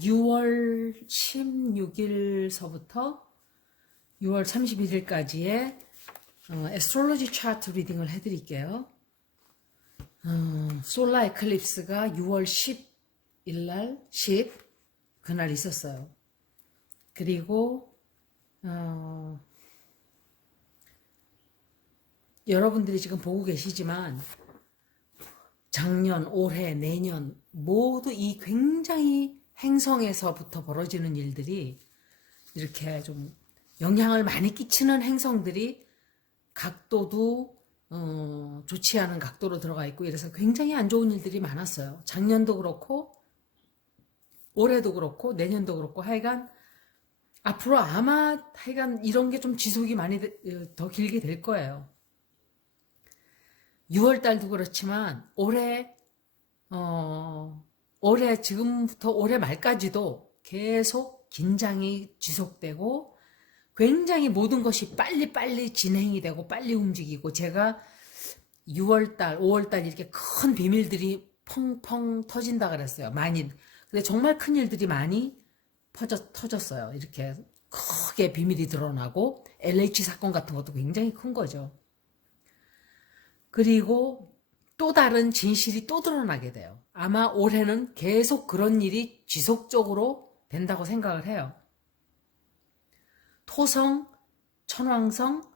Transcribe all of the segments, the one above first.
6월 16일서부터 6월 31일까지의 애스트롤로지 차트 리딩을 해드릴게요. 솔라 에클립스가 6월 10일날 10 그날 있었어요. 그리고 여러분들이 지금 보고 계시지만 작년, 올해, 내년 모두 이 굉장히 행성에서부터 벌어지는 일들이 이렇게 좀 영향을 많이 끼치는 행성들이 각도도 좋지 않은 각도로 들어가 있고 이래서 굉장히 안 좋은 일들이 많았어요. 작년도 그렇고 올해도 그렇고 내년도 그렇고 하여간 앞으로 아마 하여간 이런 게 좀 지속이 많이 더 길게 될 거예요. 6월 달도 그렇지만 올해 지금부터 올해 말까지도 계속 긴장이 지속되고 굉장히 모든 것이 빨리빨리 진행이 되고 빨리 움직이고 제가 6월달, 5월달 이렇게 큰 비밀들이 펑펑 터진다 그랬어요. 많이. 근데 정말 큰 일들이 많이 터졌어요. 이렇게 크게 비밀이 드러나고 LH 사건 같은 것도 굉장히 큰 거죠. 그리고 또 다른 진실이 또 드러나게 돼요. 아마 올해는 계속 그런 일이 지속적으로 된다고 생각을 해요. 토성, 천왕성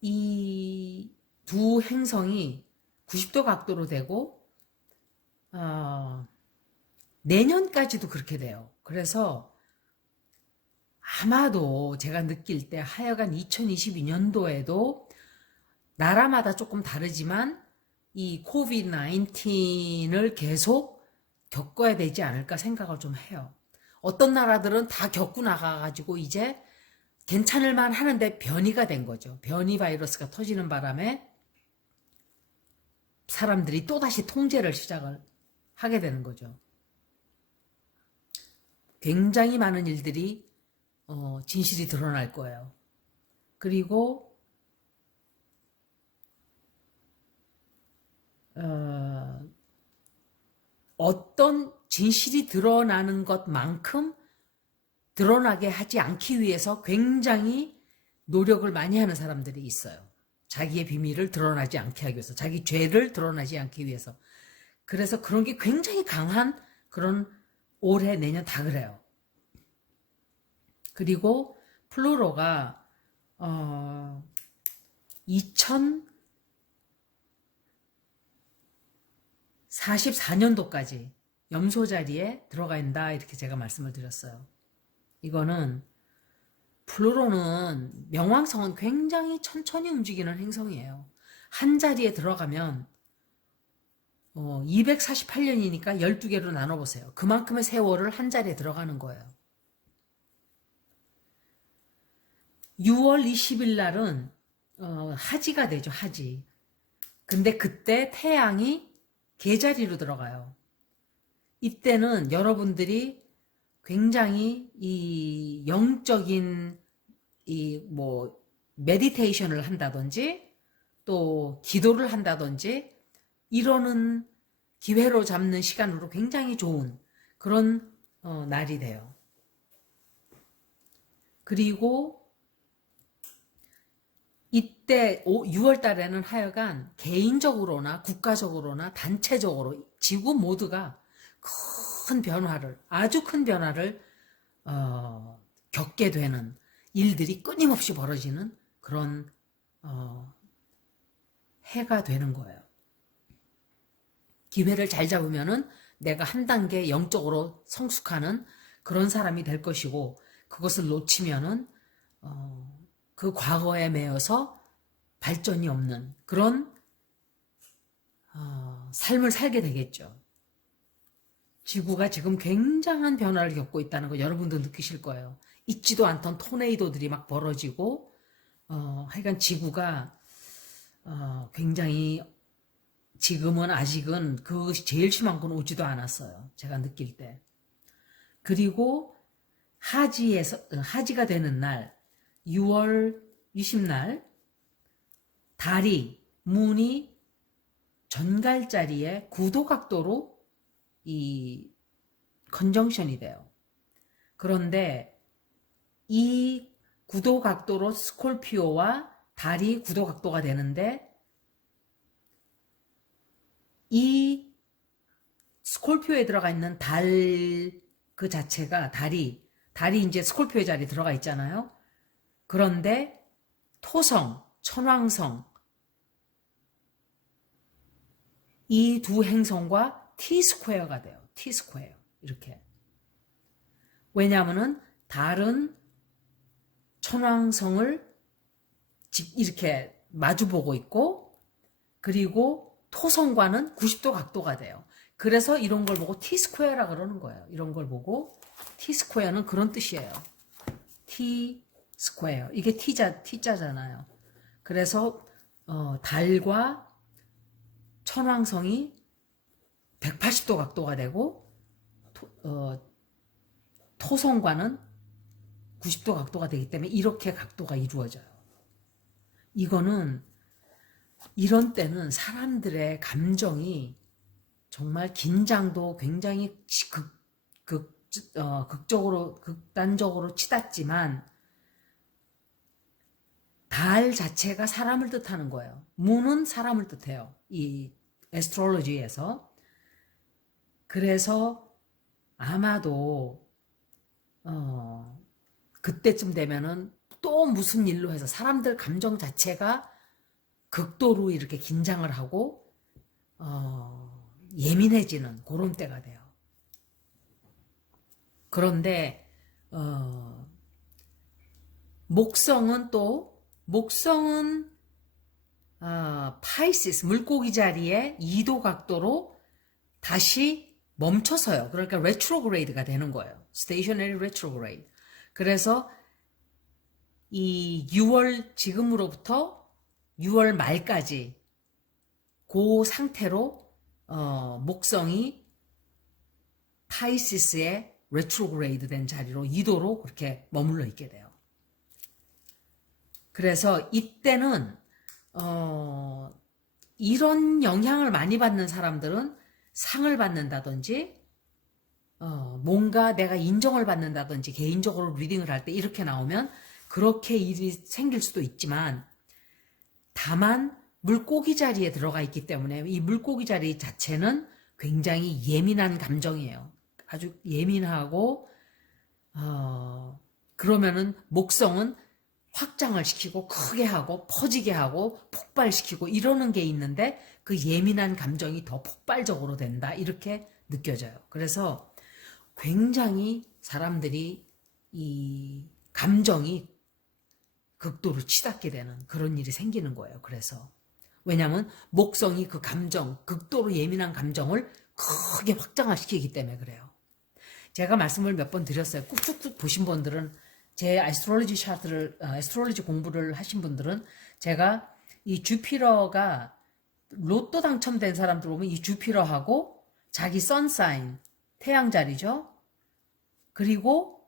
이 두 행성이 90도 각도로 되고 내년까지도 그렇게 돼요. 그래서 아마도 제가 느낄 때 하여간 2022년도에도 나라마다 조금 다르지만 이 코비드-19을 계속 겪어야 되지 않을까 생각을 좀 해요. 어떤 나라들은 다 겪고 나가가지고 이제 괜찮을 만 하는데 변이가 된 거죠. 변이 바이러스가 터지는 바람에 사람들이 또다시 통제를 시작을 하게 되는 거죠. 굉장히 많은 일들이 진실이 드러날 거예요. 그리고 어떤 진실이 드러나는 것만큼 드러나게 하지 않기 위해서 굉장히 노력을 많이 하는 사람들이 있어요. 자기의 비밀을 드러나지 않게 하기 위해서, 자기 죄를 드러나지 않기 위해서. 그래서 그런 게 굉장히 강한 그런 올해, 내년 다 그래요. 그리고 플루토가 2044년도까지 염소 자리에 들어가 있다 이렇게 제가 말씀을 드렸어요. 이거는 플루토는 명왕성은 굉장히 천천히 움직이는 행성이에요. 한 자리에 들어가면 248년이니까 12개로 나눠보세요. 그만큼의 세월을 한 자리에 들어가는 거예요. 6월 20일 날은 하지가 되죠. 하지. 근데 그때 태양이 개자리로 들어가요. 이때는 여러분들이 굉장히 이 영적인 메디테이션을 한다든지 또 기도를 한다든지 이러는 기회로 잡는 시간으로 굉장히 좋은 그런 날이 돼요. 그리고 이때 6월 달에는 하여간 개인적으로나 국가적으로나 단체적으로 지구 모두가 아주 큰 변화를 겪게 되는 일들이 끊임없이 벌어지는 그런 해가 되는 거예요. 기회를 잘 잡으면은 내가 한 단계 영적으로 성숙하는 그런 사람이 될 것이고 그것을 놓치면은 그 과거에 매여서 발전이 없는 그런 삶을 살게 되겠죠. 지구가 지금 굉장한 변화를 겪고 있다는 거 여러분도 느끼실 거예요. 있지도 않던 토네이도들이 막 벌어지고 하여간 지구가 굉장히 지금은 아직은 그것이 제일 심한 건 오지도 않았어요. 제가 느낄 때. 그리고 하지가 되는 날 6월 20날 달이 문이 전갈자리에 9도 각도로 이 컨정션이 돼요. 그런데 이 구도 각도로 스콜피오와 달이 구도 각도가 되는데 이 스콜피오에 들어가 있는 달 그 자체가 달이 이제 스콜피오의 자리에 들어가 있잖아요. 그런데 토성, 천왕성 이 두 행성과 T 스퀘어가 돼요. T 스퀘어 이렇게. 왜냐하면은 달은 천왕성을 이렇게 마주보고 있고 그리고 토성과는 90도 각도가 돼요. 그래서 이런 걸 보고 T 스퀘어라 그러는 거예요. 이런 걸 보고 T 스퀘어는 그런 뜻이에요. T 스퀘어 이게 T자잖아요. 그래서 달과 천왕성이 180도 각도가 되고 토성과는 90도 각도가 되기 때문에 이렇게 각도가 이루어져요. 이거는 이런 때는 사람들의 감정이 정말 긴장도 굉장히 극단적으로 치닫지만 달 자체가 사람을 뜻하는 거예요. 문은 사람을 뜻해요. 이 애스트롤로지에서. 그래서 아마도 그때쯤 되면은 또 무슨 일로 해서 사람들 감정 자체가 극도로 이렇게 긴장을 하고 예민해지는 그런 때가 돼요. 그런데 목성은 파이시스 물고기 자리에 2도 각도로 다시 멈춰서요. 그러니까 레트로그레이드가 되는 거예요. 스테이셔너리 레트로그레이드. 그래서 이 6월 지금으로부터 6월 말까지 그 상태로 목성이 파이시스의 레트로그레이드 된 자리로 2도로 그렇게 머물러 있게 돼요. 그래서 이때는 이런 영향을 많이 받는 사람들은 상을 받는다든지 뭔가 내가 인정을 받는다든지 개인적으로 리딩을 할 때 이렇게 나오면 그렇게 일이 생길 수도 있지만 다만 물고기 자리에 들어가 있기 때문에 이 물고기 자리 자체는 굉장히 예민한 감정이에요. 아주 예민하고 그러면은 목성은 확장을 시키고 크게 하고 퍼지게 하고 폭발시키고 이러는 게 있는데 그 예민한 감정이 더 폭발적으로 된다 이렇게 느껴져요. 그래서 굉장히 사람들이 이 감정이 극도로 치닫게 되는 그런 일이 생기는 거예요. 그래서 왜냐하면 목성이 그 감정, 극도로 예민한 감정을 크게 확장시키기 때문에 그래요. 제가 말씀을 몇 번 드렸어요. 꾹꾹 보신 분들은 제 애스트롤로지 차트를 애스트롤로지 공부를 하신 분들은 제가 이 주피터가 로또 당첨된 사람들 보면 이 주피터하고 자기 선사인 태양 자리죠. 그리고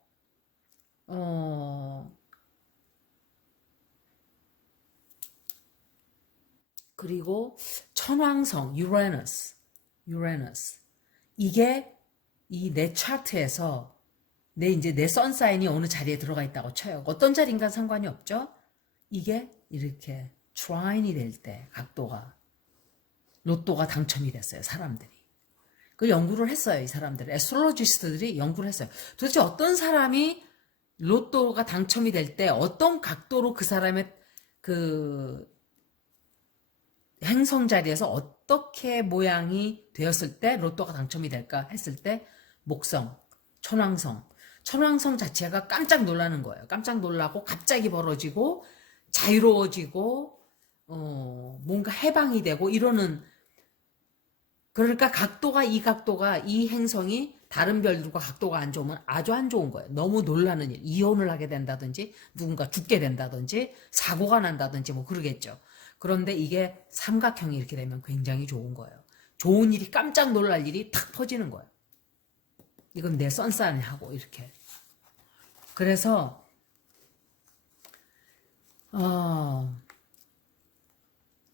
천왕성 유레너스 이게 이 내 차트에서 내 선사인이 어느 자리에 들어가 있다고 쳐요. 어떤 자리인가 상관이 없죠. 이게 이렇게 트라인이 될 때 각도가 로또가 당첨이 됐어요. 사람들이. 그 연구를 했어요. 이 사람들. 애스트롤로지스트들이 연구를 했어요. 도대체 어떤 사람이 로또가 당첨이 될 때 어떤 각도로 그 사람의 그 행성 자리에서 어떻게 모양이 되었을 때 로또가 당첨이 될까 했을 때 목성, 천왕성 자체가 깜짝 놀라는 거예요. 깜짝 놀라고 갑자기 벌어지고 자유로워지고 뭔가 해방이 되고 이러는 그러니까 각도가 이 행성이 다른 별들과 각도가 안 좋으면 아주 안 좋은 거예요. 너무 놀라는 일, 이혼을 하게 된다든지 누군가 죽게 된다든지 사고가 난다든지 뭐 그러겠죠. 그런데 이게 삼각형이 이렇게 되면 굉장히 좋은 거예요. 좋은 일이 깜짝 놀랄 일이 탁 퍼지는 거예요. 이건 내 선사인이 하고 이렇게. 그래서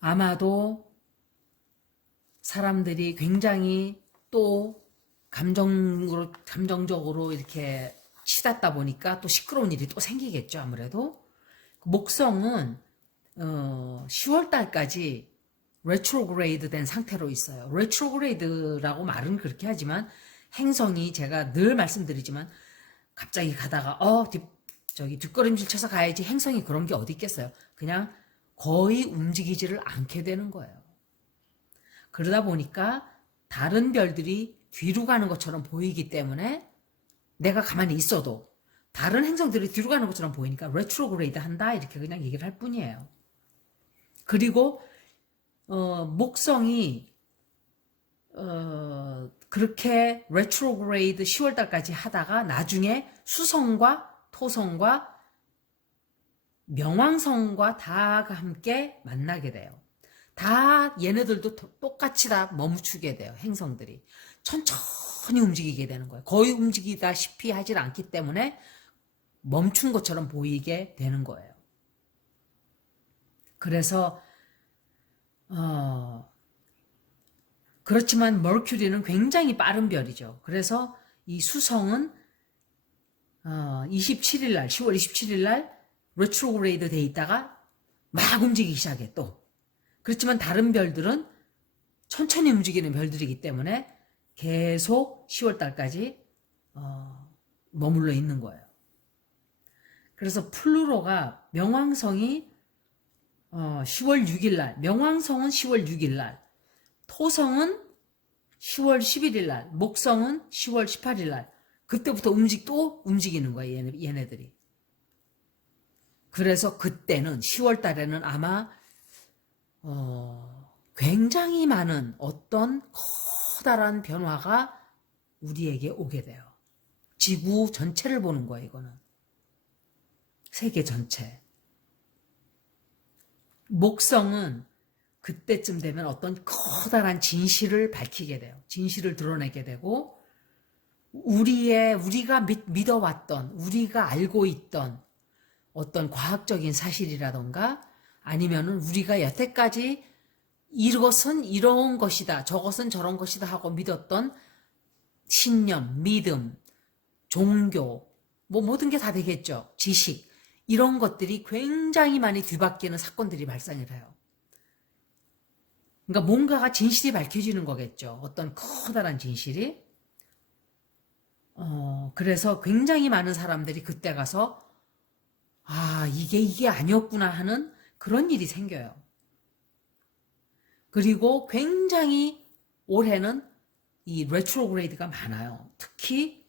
아마도 사람들이 굉장히 또 감정적으로 이렇게 치닫다 보니까 또 시끄러운 일이 또 생기겠죠, 아무래도. 목성은 10월 달까지 레트로그레이드 된 상태로 있어요. 레트로그레이드라고 말은 그렇게 하지만 행성이 제가 늘 말씀드리지만 갑자기 가다가 뒷걸음질 쳐서 가야지, 행성이 그런 게 어디 있겠어요. 그냥 거의 움직이지를 않게 되는 거예요. 그러다 보니까 다른 별들이 뒤로 가는 것처럼 보이기 때문에 내가 가만히 있어도 다른 행성들이 뒤로 가는 것처럼 보이니까 레트로그레이드 한다, 이렇게 그냥 얘기를 할 뿐이에요. 그리고 목성이 그렇게 레트로그레이드 10월 달까지 하다가 나중에 수성과 토성과 명왕성과 다가 함께 만나게 돼요. 다 얘네들도 똑같이 다 멈추게 돼요. 행성들이 천천히 움직이게 되는 거예요. 거의 움직이다시피 하질 않기 때문에 멈춘 것처럼 보이게 되는 거예요. 그래서 그렇지만 머큐리는 굉장히 빠른 별이죠. 그래서 이 수성은 27일 날, 10월 27일 날 레트로그레이드 돼 있다가 막 움직이기 시작해 또. 그렇지만 다른 별들은 천천히 움직이는 별들이기 때문에 계속 10월 달까지 머물러 있는 거예요. 그래서 플루토가 명왕성이 10월 6일 날, 명왕성은 10월 6일 날, 토성은 10월 11일 날, 목성은 10월 18일 날, 그때부터 또 움직이는 거예요, 얘네들이. 그래서 그때는 10월 달에는 아마 굉장히 많은 어떤 커다란 변화가 우리에게 오게 돼요. 지구 전체를 보는 거예요, 이거는. 세계 전체. 목성은 그때쯤 되면 어떤 커다란 진실을 밝히게 돼요. 진실을 드러내게 되고, 우리가 믿어왔던, 우리가 알고 있던 어떤 과학적인 사실이라던가, 아니면은 우리가 여태까지 이것은 이런 것이다, 저것은 저런 것이다 하고 믿었던 신념, 믿음, 종교, 뭐 모든 게 다 되겠죠. 지식. 이런 것들이 굉장히 많이 뒤바뀌는 사건들이 발생을 해요. 그러니까 뭔가가 진실이 밝혀지는 거겠죠. 어떤 커다란 진실이. 그래서 굉장히 많은 사람들이 그때 가서 이게 아니었구나 하는 그런 일이 생겨요. 그리고 굉장히 올해는 이 레트로그레이드가 많아요. 특히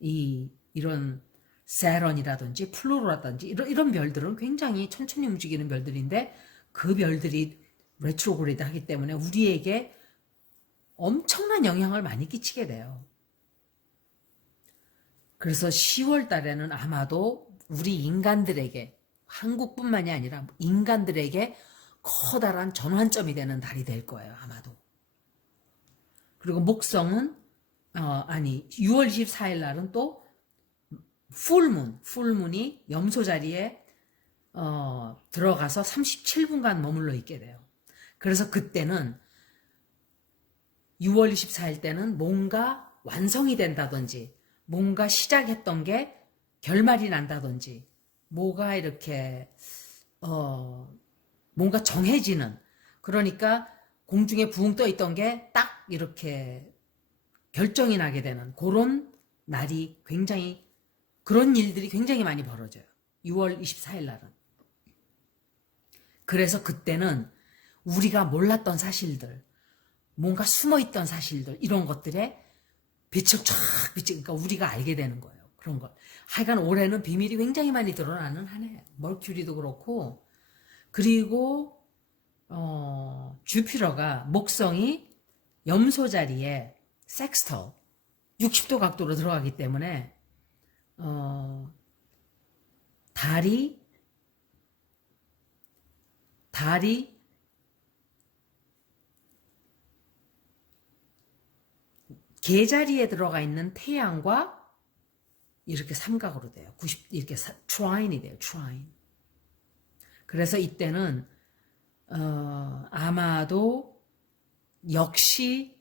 이런 세런이라든지 플루토라든지 이런 별들은 굉장히 천천히 움직이는 별들인데, 그 별들이 레트로그레이드 하기 때문에 우리에게 엄청난 영향을 많이 끼치게 돼요. 그래서 10월 달에는 아마도 우리 인간들에게, 한국뿐만이 아니라 인간들에게 커다란 전환점이 되는 달이 될 거예요, 아마도. 그리고 목성은 6월 24일 날은 또 풀문이 염소 자리에 들어가서 37분간 머물러 있게 돼요. 그래서 그때는 6월 24일 때는 뭔가 완성이 된다든지, 뭔가 시작했던 게 결말이 난다든지, 뭐가 이렇게 뭔가 정해지는, 그러니까 공중에 붕 떠 있던 게 딱 이렇게 결정이 나게 되는 그런 날이 그런 일들이 굉장히 많이 벌어져요. 6월 24일 날은. 그래서 그때는 우리가 몰랐던 사실들, 뭔가 숨어있던 사실들, 이런 것들에 빛을 쫙 그러니까 우리가 알게 되는 거예요. 그런 것. 하여간 올해는 비밀이 굉장히 많이 드러나는 한 해. 머큐리도 그렇고, 그리고 주피터가, 목성이 염소 자리에 섹스터 60도 각도로 들어가기 때문에 달이 개자리에 들어가 있는 태양과 이렇게 삼각으로 돼요. 이렇게 트라인이 돼요. 트라인. 그래서 이때는 아마도 역시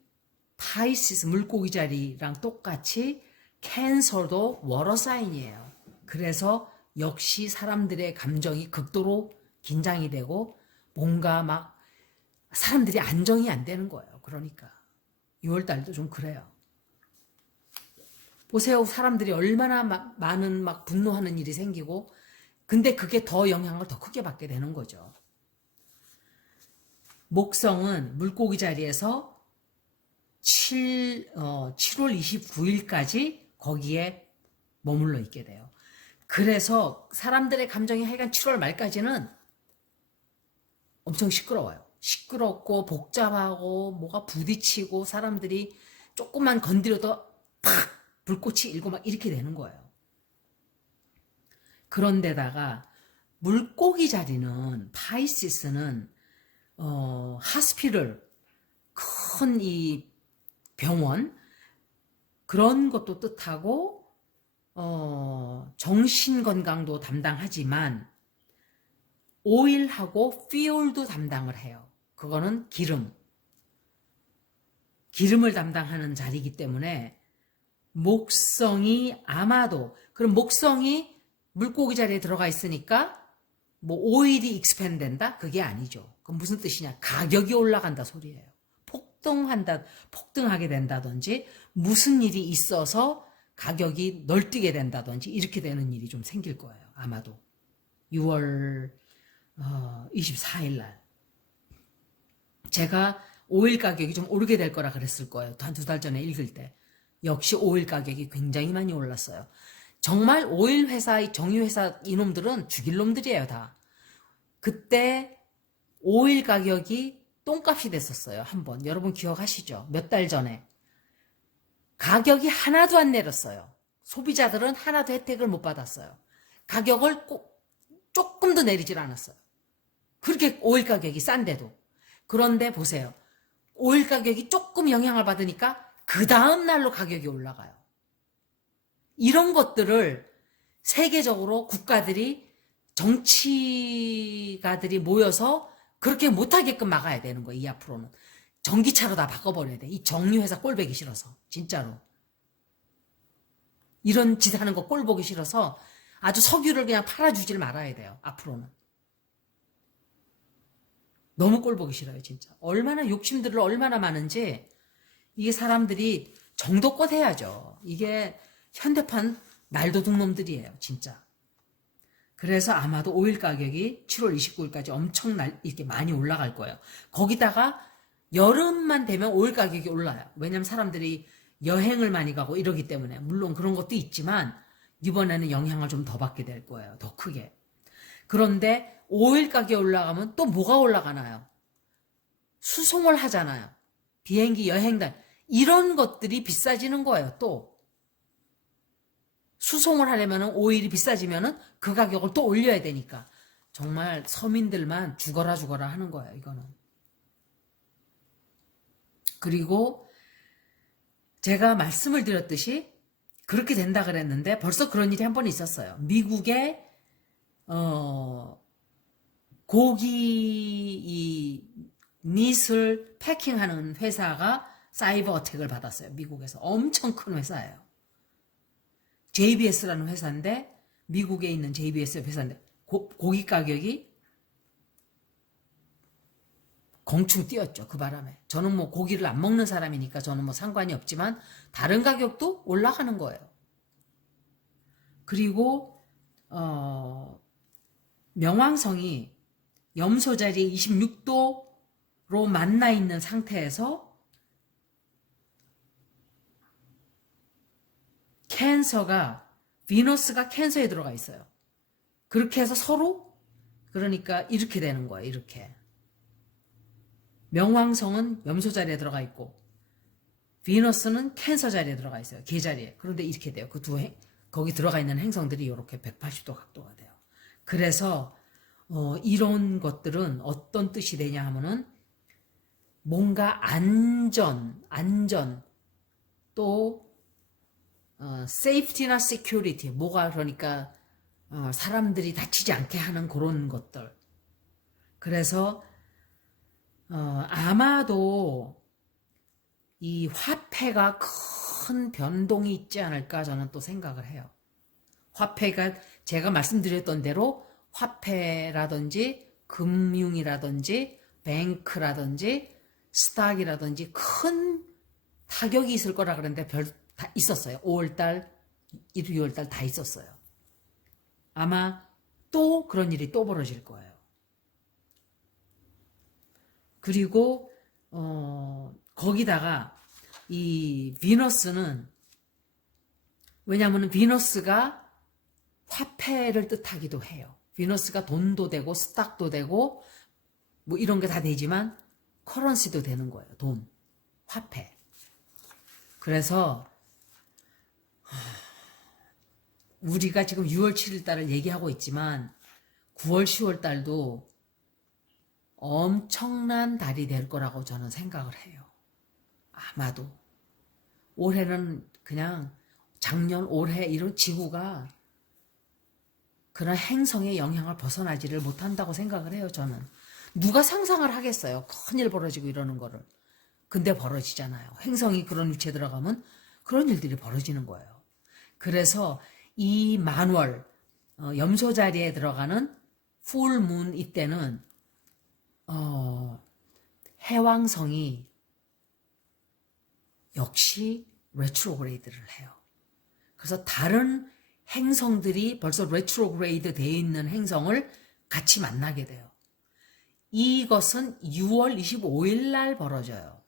파이시스, 물고기 자리랑 똑같이 캔서도 워러 사인이에요. 그래서 역시 사람들의 감정이 극도로 긴장이 되고 뭔가 막 사람들이 안정이 안 되는 거예요. 그러니까 6월 달도 좀 그래요. 보세요. 사람들이 얼마나 많은 막 분노하는 일이 생기고 근데 그게 더 영향을 더 크게 받게 되는 거죠. 목성은 물고기 자리에서 7월 29일까지 거기에 머물러 있게 돼요. 그래서 사람들의 감정이 하여간 7월 말까지는 엄청 시끄러워요. 시끄럽고 복잡하고 뭐가 부딪히고 사람들이 조금만 건드려도 팍 불꽃이 일고 막 이렇게 되는 거예요. 그런데다가 물고기 자리는 파이시스는 하스피럴 큰 이 병원 그런 것도 뜻하고 정신 건강도 담당하지만 오일하고 fuel도 담당을 해요. 그거는 기름을 담당하는 자리이기 때문에 목성이 아마도 그럼 목성이 물고기 자리에 들어가 있으니까 뭐 오일이 익스펜 된다? 그게 아니죠. 그럼 무슨 뜻이냐? 가격이 올라간다 소리예요. 폭등하게 된다든지 무슨 일이 있어서 가격이 널뛰게 된다든지 이렇게 되는 일이 좀 생길 거예요. 아마도 6월 24일 날 제가 오일 가격이 좀 오르게 될 거라 그랬을 거예요. 한 2달 전에 읽을 때. 역시 오일 가격이 굉장히 많이 올랐어요. 정말 오일 회사, 정유회사 이놈들은 죽일 놈들이에요, 다. 그때 오일 가격이 똥값이 됐었어요, 한 번. 여러분 기억하시죠? 몇 달 전에. 가격이 하나도 안 내렸어요. 소비자들은 하나도 혜택을 못 받았어요. 가격을 조금도 내리질 않았어요. 그렇게 오일 가격이 싼데도. 그런데 보세요. 오일 가격이 조금 영향을 받으니까 그 다음 날로 가격이 올라가요. 이런 것들을 세계적으로 국가들이 정치가들이 모여서 그렇게 못하게끔 막아야 되는 거예요. 이 앞으로는. 전기차로 다 바꿔버려야 돼. 이 정유회사 꼴보기 싫어서. 진짜로. 이런 짓 하는 거 꼴보기 싫어서 아주 석유를 그냥 팔아주질 말아야 돼요. 앞으로는. 너무 꼴보기 싫어요. 진짜. 얼마나 욕심들을 얼마나 많은지 이게 사람들이 정도껏 해야죠. 이게 현대판 날도둑 놈들이에요. 진짜. 그래서 아마도 오일 가격이 7월 29일까지 엄청 이렇게 많이 올라갈 거예요. 거기다가 여름만 되면 오일 가격이 올라요. 왜냐면 사람들이 여행을 많이 가고 이러기 때문에. 물론 그런 것도 있지만 이번에는 영향을 좀 더 받게 될 거예요. 더 크게. 그런데 오일 가격이 올라가면 또 뭐가 올라가나요? 수송을 하잖아요. 비행기 여행단. 이런 것들이 비싸지는 거예요. 또. 수송을 하려면 오일이 비싸지면 그 가격을 또 올려야 되니까. 정말 서민들만 죽어라 하는 거예요. 이거는. 그리고 제가 말씀을 드렸듯이 그렇게 된다 그랬는데 벌써 그런 일이 한 번 있었어요. 미국의 고기 이 닛을 패킹하는 회사가 사이버 어택을 받았어요. 미국에서. 엄청 큰 회사예요. JBS라는 회사인데 미국에 있는 JBS 회사인데 고기 가격이 공충 뛰었죠. 그 바람에. 저는 뭐 고기를 안 먹는 사람이니까 저는 뭐 상관이 없지만 다른 가격도 올라가는 거예요. 그리고 명왕성이 염소 자리에 26도로 만나 있는 상태에서 비너스가 캔서에 들어가 있어요. 그렇게 해서 서로 그러니까 이렇게 되는 거예요. 이렇게. 명왕성은 염소 자리에 들어가 있고 비너스는 캔서 자리에 들어가 있어요. 개 자리에. 그런데 이렇게 돼요. 그 거기 들어가 있는 행성들이 이렇게 180도 각도가 돼요. 그래서 이런 것들은 어떤 뜻이 되냐 하면은 뭔가 안전 또 safety나 security 뭐가 그러니까 사람들이 다치지 않게 하는 그런 것들. 그래서 아마도 이 화폐가 큰 큰 변동이 있지 않을까 저는 또 생각을 해요. 화폐가 제가 말씀드렸던 대로 화폐라든지 금융이라든지 뱅크라든지 스탁이라든지 큰 타격이 있을 거라 그랬는데 다 있었어요. 5월달, 6월달 다 있었어요. 아마 또 그런 일이 또 벌어질 거예요. 그리고 거기다가 이 비너스는 왜냐하면 비너스가 화폐를 뜻하기도 해요. 비너스가 돈도 되고 스탁도 되고 뭐 이런 게 다 되지만 커런시도 되는 거예요. 돈, 화폐. 그래서 우리가 지금 6월 7일 달을 얘기하고 있지만 9월 10월 달도 엄청난 달이 될 거라고 저는 생각을 해요. 아마도. 올해는 그냥 작년, 올해 이런 지구가 그런 행성의 영향을 벗어나지를 못한다고 생각을 해요, 저는. 누가 상상을 하겠어요? 큰일 벌어지고 이러는 거를. 근데 벌어지잖아요. 행성이 그런 위치에 들어가면 그런 일들이 벌어지는 거예요. 그래서 이 만월, 염소 자리에 들어가는 풀문 이때는 해왕성이 역시 레트로그레이드를 해요. 그래서 다른 행성들이 벌써 레트로그레이드 되어 있는 행성을 같이 만나게 돼요. 이것은 6월 25일 날 벌어져요.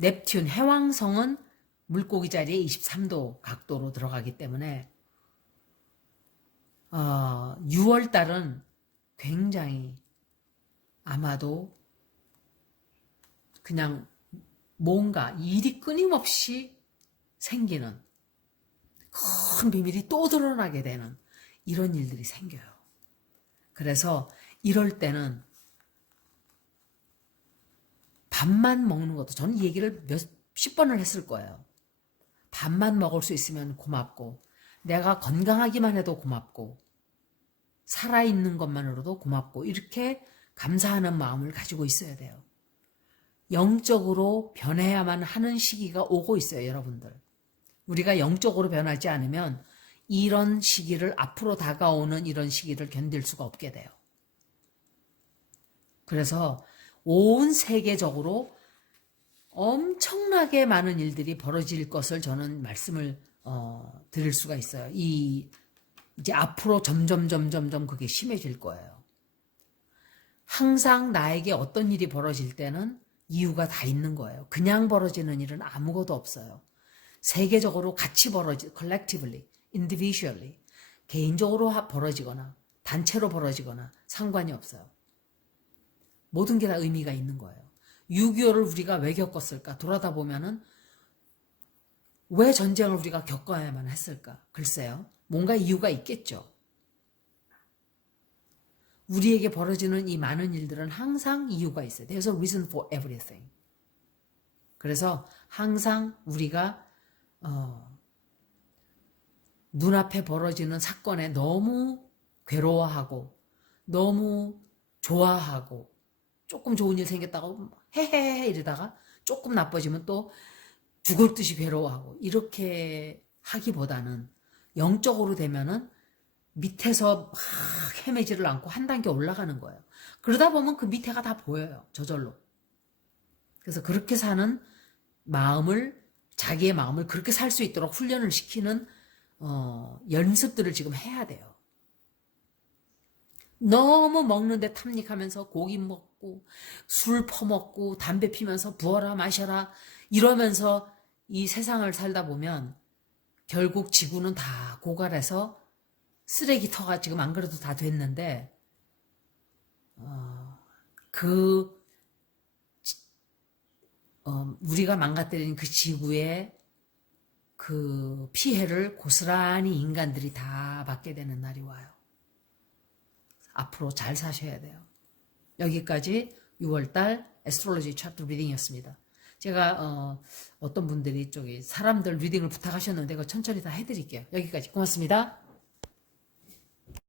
넵튠 해왕성은 물고기 자리에 23도 각도로 들어가기 때문에 6월 달은 굉장히 아마도 그냥 뭔가 일이 끊임없이 생기는 큰 비밀이 또 드러나게 되는 이런 일들이 생겨요. 그래서 이럴 때는 밥만 먹는 것도 저는 얘기를 몇십 번을 했을 거예요. 밥만 먹을 수 있으면 고맙고 내가 건강하기만 해도 고맙고 살아있는 것만으로도 고맙고 이렇게 감사하는 마음을 가지고 있어야 돼요. 영적으로 변해야만 하는 시기가 오고 있어요, 여러분들. 우리가 영적으로 변하지 않으면 이런 시기를 앞으로 다가오는 이런 시기를 견딜 수가 없게 돼요. 그래서 온 세계적으로 엄청나게 많은 일들이 벌어질 것을 저는 말씀을 드릴 수가 있어요. 이제 앞으로 점점 그게 심해질 거예요. 항상 나에게 어떤 일이 벌어질 때는 이유가 다 있는 거예요. 그냥 벌어지는 일은 아무것도 없어요. 세계적으로 같이 collectively, individually, 개인적으로 벌어지거나 단체로 벌어지거나 상관이 없어요. 모든 게 다 의미가 있는 거예요. 6.25를 우리가 왜 겪었을까? 돌아다 보면은 왜 전쟁을 우리가 겪어야만 했을까? 글쎄요. 뭔가 이유가 있겠죠. 우리에게 벌어지는 이 많은 일들은 항상 이유가 있어요. There's a reason for everything. 그래서 항상 우리가 눈앞에 벌어지는 사건에 너무 괴로워하고 너무 좋아하고 조금 좋은 일 생겼다고 헤헤 이러다가 조금 나빠지면 또 죽을 듯이 괴로워하고 이렇게 하기보다는 영적으로 되면은 밑에서 막 헤매지를 않고 한 단계 올라가는 거예요. 그러다 보면 그 밑에가 다 보여요. 저절로. 그래서 그렇게 사는 마음을 자기의 마음을 그렇게 살 수 있도록 훈련을 시키는 연습들을 지금 해야 돼요. 너무 먹는데 탐닉하면서 고기 먹고 술 퍼먹고 담배 피면서 부어라 마셔라 이러면서 이 세상을 살다 보면 결국 지구는 다 고갈해서 쓰레기터가 지금 안 그래도 다 됐는데 우리가 망가뜨린 그 지구의 그 피해를 고스란히 인간들이 다 받게 되는 날이 와요. 앞으로 잘 사셔야 돼요. 여기까지 6월달 애스트롤로지 차트 리딩이었습니다. 제가 어떤 분들이 사람들 리딩을 부탁하셨는데 그거 천천히 다 해드릴게요. 여기까지 고맙습니다.